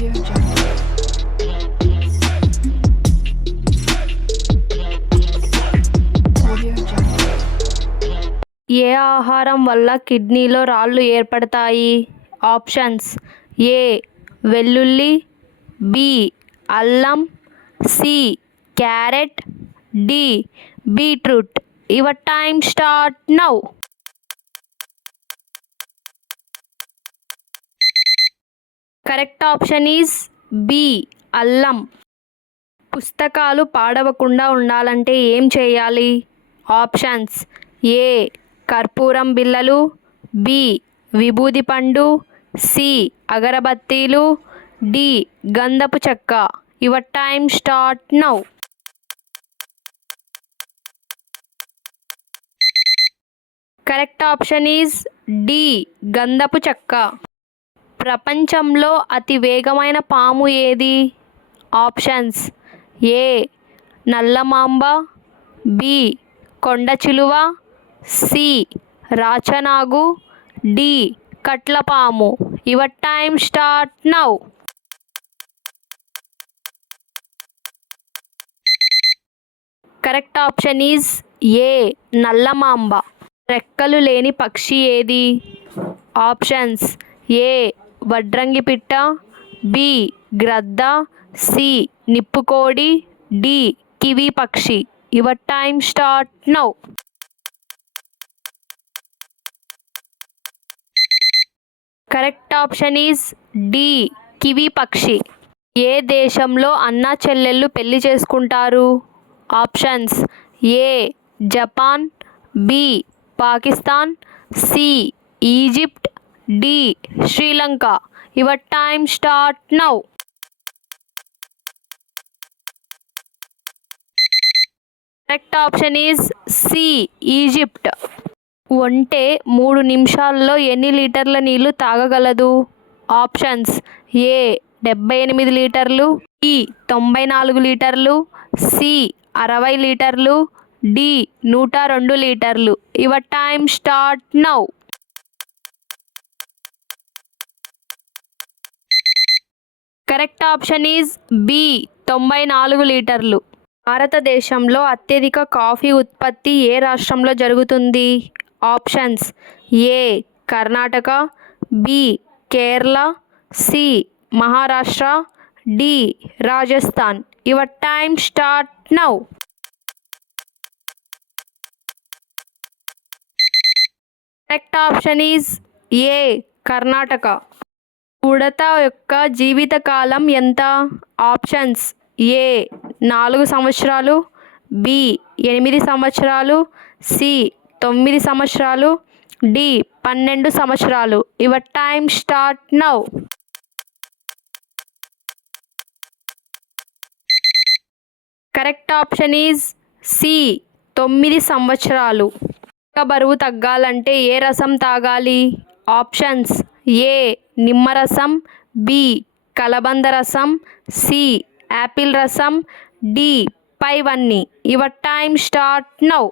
Audio Jungle. Audio Jungle. ఏ ఆహారం వల్ల కిడ్నీలో రాళ్ళు ఏర్పడతాయి? ఆప్షన్స్: ఏ వెల్లుల్లి, బి అల్లం, C carrot, D beetroot. Your time start now. Correct option is B అల్లం. పుస్తకాలు పాడవకుండా ఉండాలంటే ఏం చేయాలి? ఆప్షన్స్: ఏ కర్పూరం బిళ్ళలు, బి విభూది పండు, సి అగరబత్తీలు, డి గంధపు చెక్క. Your time start now. Correct option is D గంధపు చెక్క. ప్రపంచంలో అతి వేగమైన పాము ఏది? ఆప్షన్స్: ఏ నల్లమాంబ, బి కొండచిలువ, సి రాచనాగు, డి కట్లపాము. Your time start now. Correct option is A నల్లమాంబ. రెక్కలు లేని పక్షి ఏది? ఆప్షన్స్: ఏ వడ్రంగి పిట్ట, బి గ్రద్ద, సి నిప్పుకోడి, డి కివి పక్షి. Your time start now. Correct option is D kiwi పక్షి. ఏ దేశంలో అన్నా చెల్లెళ్ళు పెళ్లి చేసుకుంటారు? Options: A Japan, B Pakistan, C Egypt, D Sri Lanka. Your time start now. Correct option is C Egypt. ఒంటె 3 నిమిషాల్లో ఎన్ని లీటర్ల నీళ్లు తాగగలదు? ఆప్షన్స్: ఏ 78 లీటర్లు, బి 94 లీటర్లు, సి 60 లీటర్లు, డి 102 లీటర్లు. Your time start now. Correct option is B 94 లీటర్లు. భారతదేశంలో అత్యధిక కాఫీ ఉత్పత్తి ఏ రాష్ట్రంలో జరుగుతుంది? Options: A Karnataka, B Kerala, C Maharashtra, D Rajasthan. Your time start now. Correct option is A Karnataka. ఉడత యొక్క జీవితకాలం ఎంత? ఆప్షన్స్: ఏ 4 సంవత్సరాలు, బి 8 సంవత్సరాలు, సి 9 సంవత్సరాలు, డి 12 సంవత్సరాలు. Your time start now. Correct option is C 9 సంవత్సరాలు. బరువు తగ్గాలంటే ఏ రసం తాగాలి? ఆప్షన్స్: ఏ నిమ్మరసం, బి కలబంద రసం, సి యాపిల్ రసం, డి పైవన్నీ. Your time start now.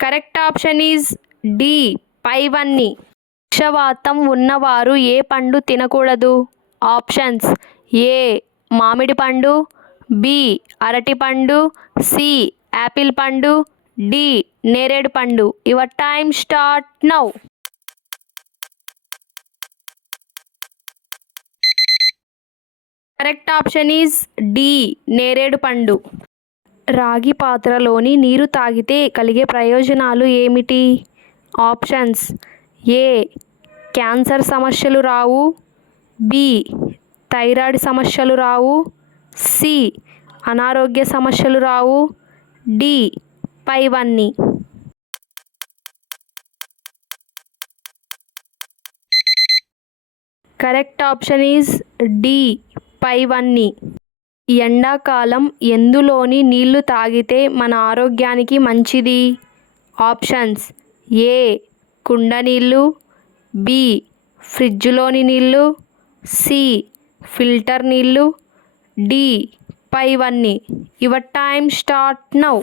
Correct option is D పైవన్నీ. పక్షవాతం ఉన్నవారు ఏ పండు తినకూడదు? ఆప్షన్స్: ఏ మామిడి పండు, బి అరటిపండు, సి యాపిల్ పండు, డి నేరేడు పండు. Your time start now. Correct option is D నేరేడు పండు. రాగి పాత్రలోని నీరు తాగితే కలిగే ప్రయోజనాలు ఏమిటి? ఆప్షన్స్: ఏ క్యాన్సర్ సమస్యలు రావు, బి థైరాయిడ్ సమస్యలు రావు, సి అనారోగ్య సమస్యలు రావు, డి పైవన్నీ. కరెక్ట్ ఆప్షన్ ఈజ్ డి పైవన్నీ. ఎండాకాలం ఎందులోని నీళ్లు తాగితే మన ఆరోగ్యానికి మంచిది? ఆప్షన్స్: ఏ కుండ నీళ్ళు, బి ఫ్రిడ్జ్లోని నీళ్ళు, సి ఫిల్టర్ నీళ్ళు, డి పైవన్నీ. Your time start now.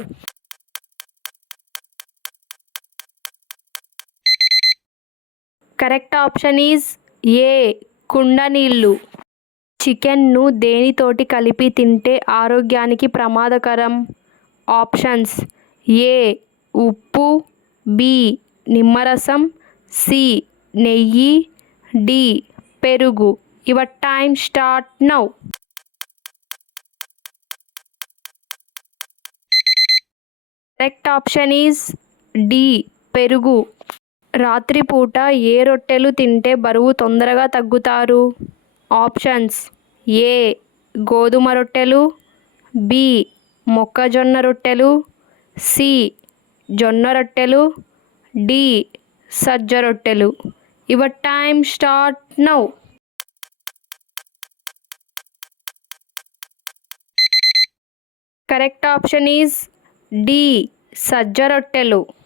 Correct option is ఏ కుండ నీళ్ళు. చికెన్ను దేనితోటి కలిపి తింటే ఆరోగ్యానికి ప్రమాదకరం? ఆప్షన్స్ ఏ ఉప్పు, బి నిమ్మరసం, సి నెయ్యి, డి పెరుగు. Your time start now. Correct option is D పెరుగు. రాత్రిపూట ఏ రొట్టెలు తింటే బరువు తొందరగా తగ్గుతారు? ఆప్షన్స్ ఏ గోధుమ రొట్టెలు, బి మొక్కజొన్న రొట్టెలు, సి జొన్న రొట్టెలు, డి సజ్జ రొట్టెలు. Your time start now. Correct option is D సజ్జ రొట్టెలు.